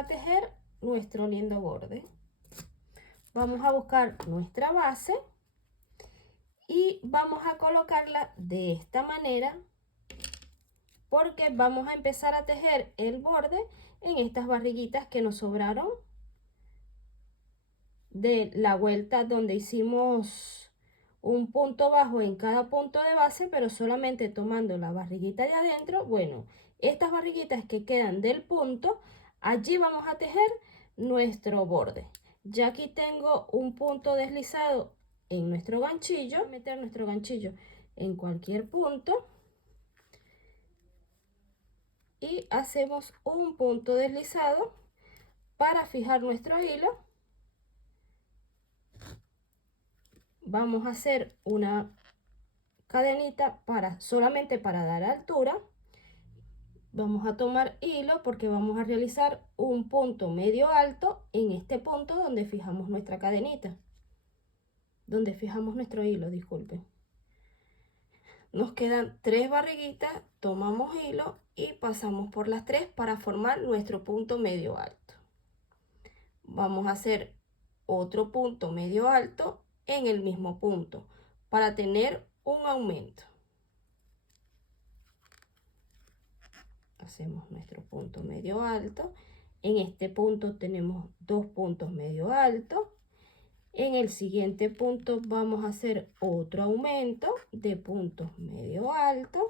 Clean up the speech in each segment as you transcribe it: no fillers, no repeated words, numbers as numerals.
a tejer nuestro lindo borde. Vamos a buscar nuestra base y vamos a colocarla de esta manera, porque vamos a empezar a tejer el borde en estas barriguitas que nos sobraron de la vuelta, donde hicimos un punto bajo en cada punto de base, pero solamente tomando la barriguita de adentro. Bueno, estas barriguitas que quedan del punto, allí vamos a tejer nuestro borde. Ya aquí tengo un punto deslizado en nuestro ganchillo. Meter nuestro ganchillo en cualquier punto y hacemos un punto deslizado para fijar nuestro hilo. Vamos a hacer una cadenita solamente para dar altura. Vamos a tomar hilo porque vamos a realizar un punto medio alto en este punto donde fijamos nuestra cadenita, donde fijamos nuestro hilo, disculpen. Nos quedan 3 barriguitas, tomamos hilo y pasamos por las 3 para formar nuestro punto medio alto. Vamos a hacer otro punto medio alto en el mismo punto para tener un aumento. Hacemos nuestro punto medio alto. En este punto tenemos 2 puntos medio altos. En el siguiente punto vamos a hacer otro aumento de puntos medio altos.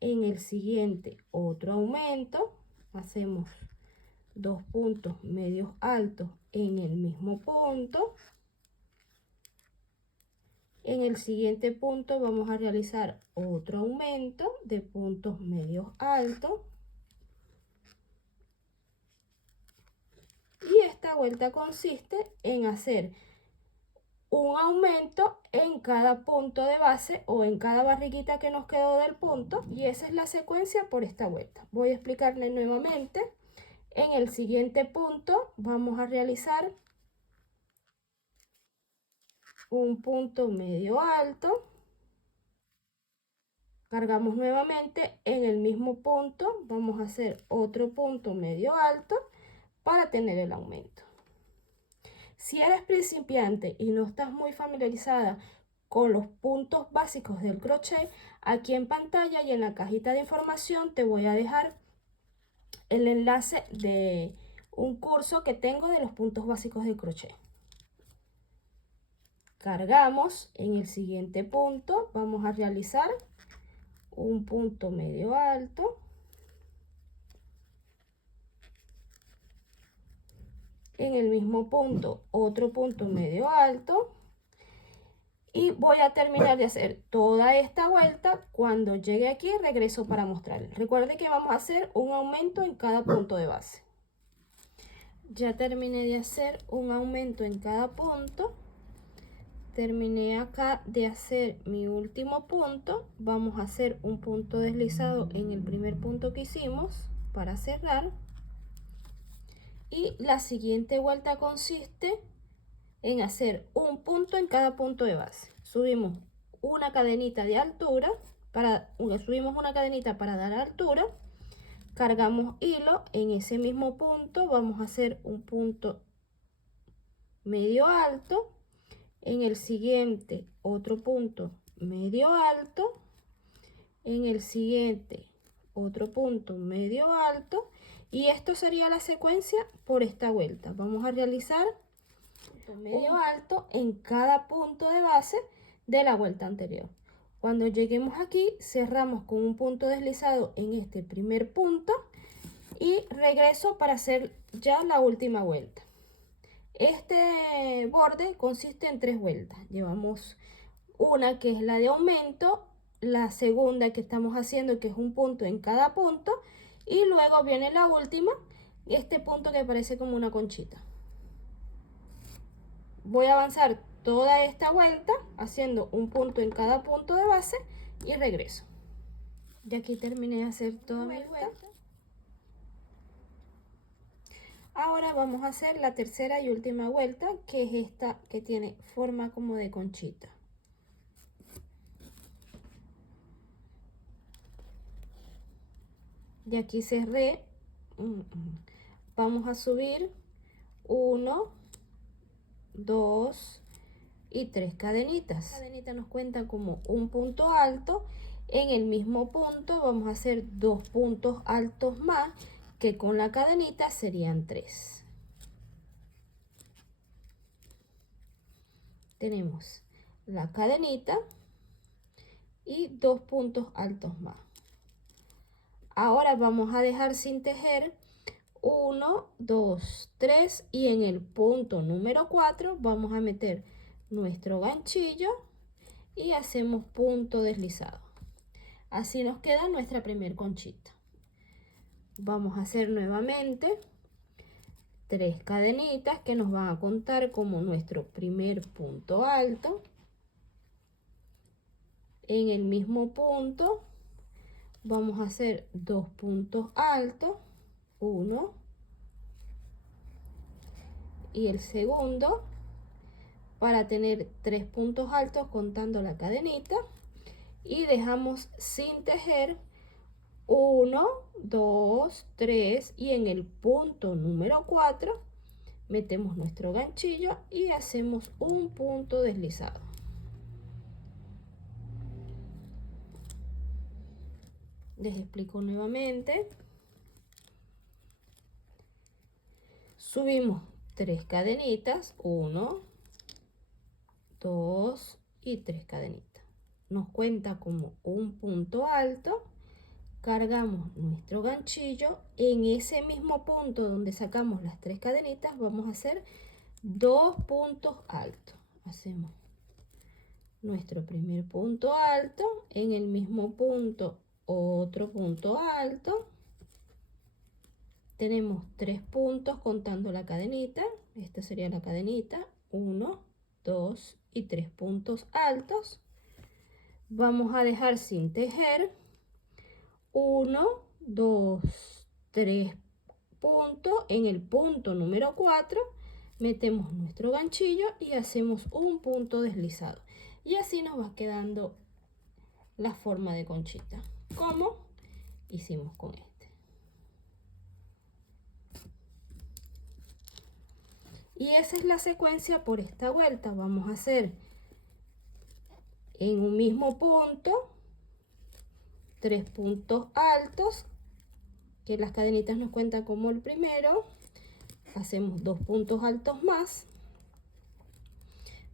En el siguiente otro aumento, hacemos 2 puntos medios altos en el mismo punto. En el siguiente punto vamos a realizar otro aumento de puntos medios altos. Y esta vuelta consiste en hacer un aumento en cada punto de base o en cada barriguita que nos quedó del punto. Y esa es la secuencia por esta vuelta. Voy a explicarle nuevamente. En el siguiente punto vamos a realizar un punto medio alto. Cargamos nuevamente en el mismo punto. Vamos a hacer otro punto medio alto para tener el aumento. Si eres principiante y no estás muy familiarizada con los puntos básicos del crochet, aquí en pantalla y en la cajita de información te voy a dejar el enlace de un curso que tengo de los puntos básicos del crochet. Cargamos en el siguiente punto, vamos a realizar un punto medio alto. En el mismo punto, otro punto medio alto. Y voy a terminar de hacer toda esta vuelta. Cuando llegue aquí, regreso para mostrarles. Recuerden que vamos a hacer un aumento en cada punto de base. Ya terminé de hacer un aumento en cada punto. Terminé acá de hacer mi último punto. Vamos a hacer un punto deslizado en el primer punto que hicimos para cerrar. Y la siguiente vuelta consiste en hacer un punto en cada punto de base. Subimos una cadenita de altura, subimos una cadenita para dar altura, cargamos hilo en ese mismo punto, vamos a hacer un punto medio alto, en el siguiente otro punto medio alto, en el siguiente otro punto medio alto, y esto sería la secuencia por esta vuelta. Vamos a realizar medio alto en cada punto de base de la vuelta anterior. Cuando lleguemos aquí, cerramos con un punto deslizado en este primer punto y regreso para hacer ya la última vuelta. Este borde consiste en 3 vueltas. Llevamos una que es la de aumento, la segunda que estamos haciendo que es un punto en cada punto, y luego viene la última, este punto que parece como una conchita. Voy a avanzar toda esta vuelta haciendo un punto en cada punto de base y regreso. Ya aquí terminé de hacer toda mi vuelta. Ahora vamos a hacer la tercera y última vuelta, que es esta que tiene forma como de conchita. y aquí cerré. Vamos a subir 1, 2 y 3 cadenitas. La cadenita nos cuenta como un punto alto. En el mismo punto vamos a hacer 2 puntos altos más, que con la cadenita serían 3. Tenemos la cadenita y 2 puntos altos más. Ahora vamos a dejar sin tejer 1, 2, 3 y en el punto número 4 vamos a meter nuestro ganchillo y hacemos punto deslizado. Así nos queda nuestra primer conchita. Vamos a hacer nuevamente 3 cadenitas que nos van a contar como nuestro primer punto alto. En el mismo punto vamos a hacer 2 puntos altos, 1 y el segundo, para tener 3 puntos altos contando la cadenita, y dejamos sin tejer 1, 2, 3 y en el punto número 4 metemos nuestro ganchillo y hacemos un punto deslizado. Les explico nuevamente. Subimos 3 cadenitas, 1, 2 y 3 cadenitas. Nos cuenta como un punto alto. Cargamos nuestro ganchillo. En ese mismo punto donde sacamos las 3 cadenitas vamos a hacer 2 puntos altos. Hacemos nuestro primer punto alto. En el mismo punto otro punto alto. Tenemos 3 puntos contando la cadenita. Esta sería la cadenita. 1, 2 y 3 puntos altos. Vamos a dejar sin tejer 1, 2, 3 puntos. En el punto número 4 metemos nuestro ganchillo y hacemos un punto deslizado. Y así nos va quedando la forma de conchita, como hicimos con este. Y esa es la secuencia por esta vuelta. Vamos a hacer en un mismo punto 3 puntos altos, que las cadenitas nos cuentan como el primero. Hacemos 2 puntos altos más.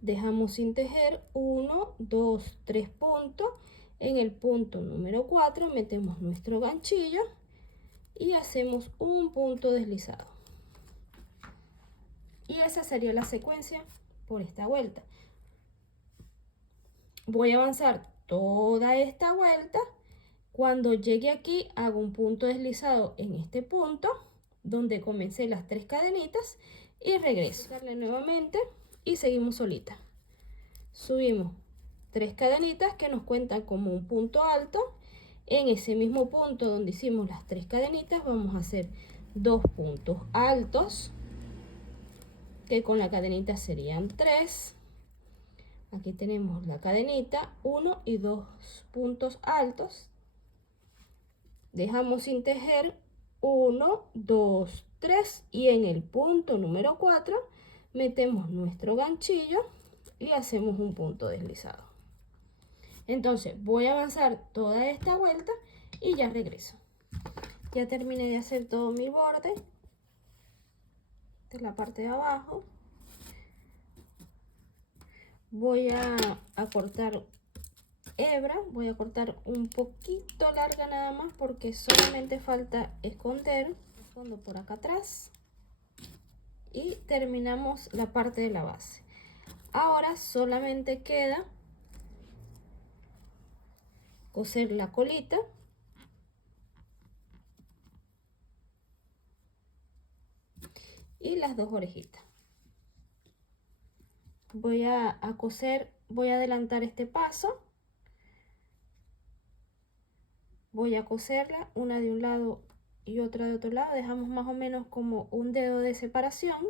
Dejamos sin tejer 1, 2, 3 puntos. En el punto número 4 metemos nuestro ganchillo y hacemos un punto deslizado. Y esa sería la secuencia por esta vuelta. Voy a avanzar toda esta vuelta. Cuando llegue aquí hago un punto deslizado en este punto donde comencé las 3 cadenitas y regreso. Darle nuevamente y seguimos solita. Subimos 3 cadenitas que nos cuentan como un punto alto. En ese mismo punto donde hicimos las 3 cadenitas vamos a hacer 2 puntos altos, que con la cadenita serían 3. Aquí tenemos la cadenita, 1 y 2 puntos altos. Dejamos sin tejer 1, 2, 3 y en el punto número 4 metemos nuestro ganchillo y hacemos un punto deslizado. Entonces voy a avanzar toda esta vuelta y ya regreso. Ya terminé de hacer todo mi borde. Esta es la parte de abajo. Voy a cortar hebra. Voy a cortar un poquito larga nada más porque solamente falta esconder el fondo por acá atrás. Y terminamos la parte de la base. Ahora solamente queda coser la colita y las 2 orejitas. Voy a coser, voy a adelantar este paso. Voy a coserla una de un lado y otra de otro lado. Dejamos más o menos como un dedo de separación.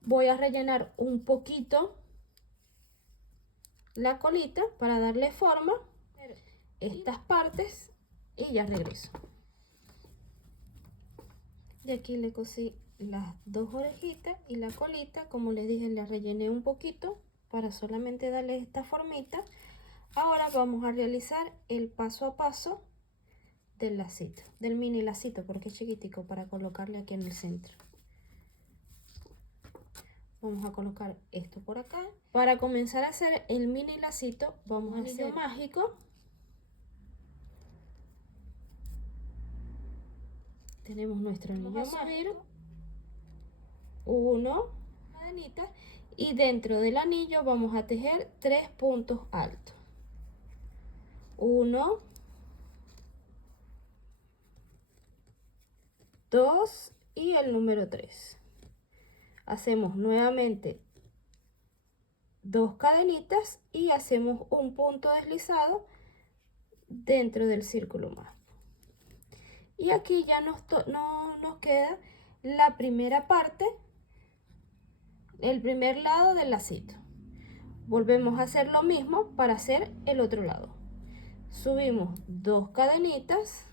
Voy a rellenar un poquito la colita para darle forma estas partes y ya regreso. Y aquí le cosí las dos orejitas y la colita. Como les dije, la rellené un poquito para solamente darle esta formita. Ahora vamos a realizar el paso a paso del lacito, del mini lacito, porque es chiquitico, para colocarle aquí en el centro. Vamos a colocar esto por acá. Para comenzar a hacer el mini lacito, vamos a hacer anillo mágico. Tenemos nuestro anillo mágico. Uno, cadenita, y dentro del anillo vamos a tejer 3 puntos altos. 1, 2 y el número 3. Hacemos nuevamente 2 cadenitas y hacemos un punto deslizado dentro del círculo mágico. Y aquí ya nos queda la primera parte, el primer lado del lacito. Volvemos a hacer lo mismo para hacer el otro lado. Subimos 2 cadenitas.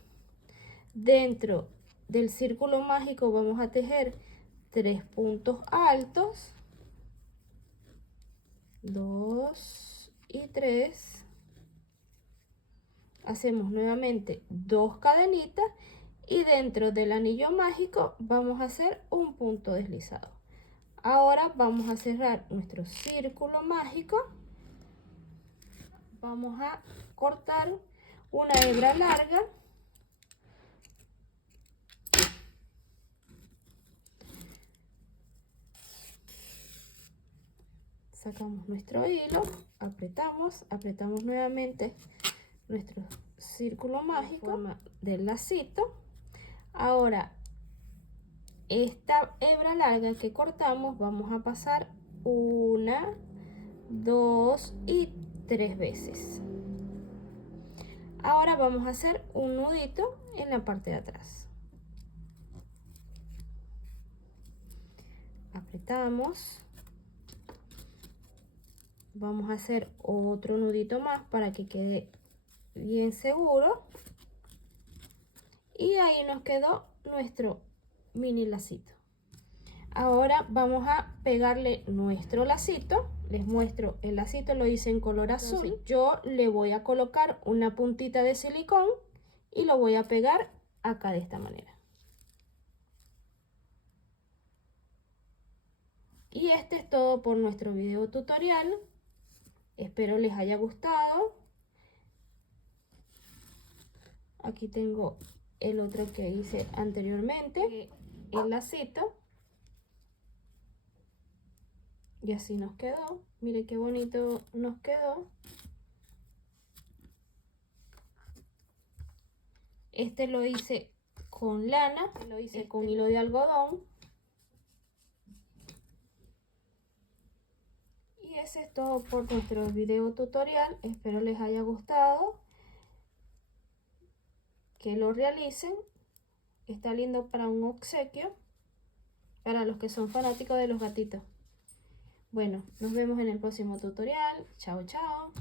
Dentro del círculo mágico vamos a tejer 3 puntos altos. 2 y 3. Hacemos nuevamente 2 cadenitas y dentro del anillo mágico vamos a hacer un punto deslizado. Ahora vamos a cerrar nuestro círculo mágico. Vamos a cortar una hebra larga. Sacamos nuestro hilo, apretamos nuevamente nuestro círculo mágico, forma del lacito. Ahora, esta hebra larga que cortamos vamos a pasar 1, 2 y 3 veces. Ahora vamos a hacer un nudito en la parte de atrás. Apretamos. Vamos a hacer otro nudito más para que quede bien seguro. Y ahí nos quedó nuestro mini lacito. Ahora vamos a pegarle nuestro lacito. Les muestro, el lacito lo hice en color azul. Entonces, yo le voy a colocar una puntita de silicón y lo voy a pegar acá de esta manera. Y este es todo por nuestro video tutorial. Espero les haya gustado. Aquí tengo el otro que hice anteriormente, el lacito. Y así nos quedó. Mire qué bonito nos quedó. Este lo hice con lana, lo hice con hilo de algodón. Y ese es todo por nuestro video tutorial. Espero les haya gustado. Que lo realicen. Está lindo para un obsequio. Para los que son fanáticos de los gatitos. Bueno, nos vemos en el próximo tutorial. Chao, chao.